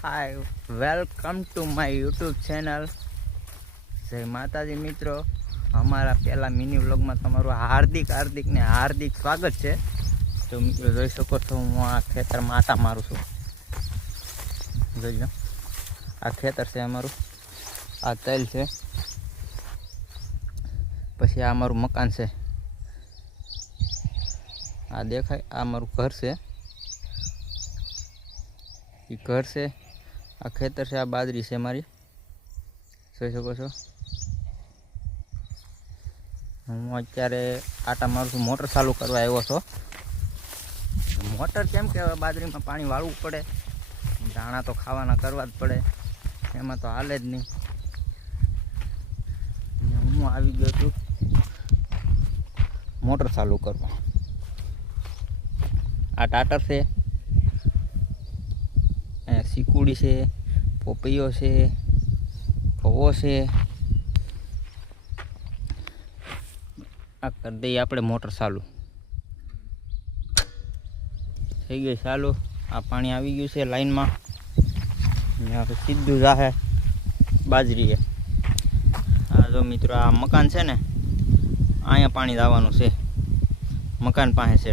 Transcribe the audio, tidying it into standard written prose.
Hi, welcome to my YouTube channel. જય માતાજી મિત્રો. અમારા પહેલા મિની વ્લોગમાં તમારું હાર્દિક સ્વાગત છે. તો મિત્રો જોઈ શકો છો, હું આ ખેતરમાં આટા મારું છું. જોઈ લો, આ ખેતર છે અમારું, આ તલ છે, પછી આ અમારું મકાન છે, આ દેખાય આ મારું ઘર છે, એ ઘર છે, આ ખેતર છે, આ બાજરી છે મારી, જોઈ શકો છો. હું અત્યારે આટા મારું છું, મોટર ચાલુ કરવા આવ્યો છો. મોટર કેમ કે બાજરીમાં પાણી વાળવું પડે, દાણા તો ખાવાના કરવા જ પડે, એમાં તો હાલે જ નહીં. હું આવી ગયો છું મોટર ચાલુ કરવા. આ ટાટર છે, સિકુડી છે, પોપૈયો છે, પવો છે. આ કરી દઈએ આપણે મોટર ચાલુ. થઈ ગઈ ચાલુ. આ પાણી આવી ગયું છે લાઈનમાં. આપણે સીધું જાહે બાજરીએ. આ જો મિત્રો, આ મકાન છે ને, અહીંયા પાણી જવાનું છે, મકાન પાસે છે.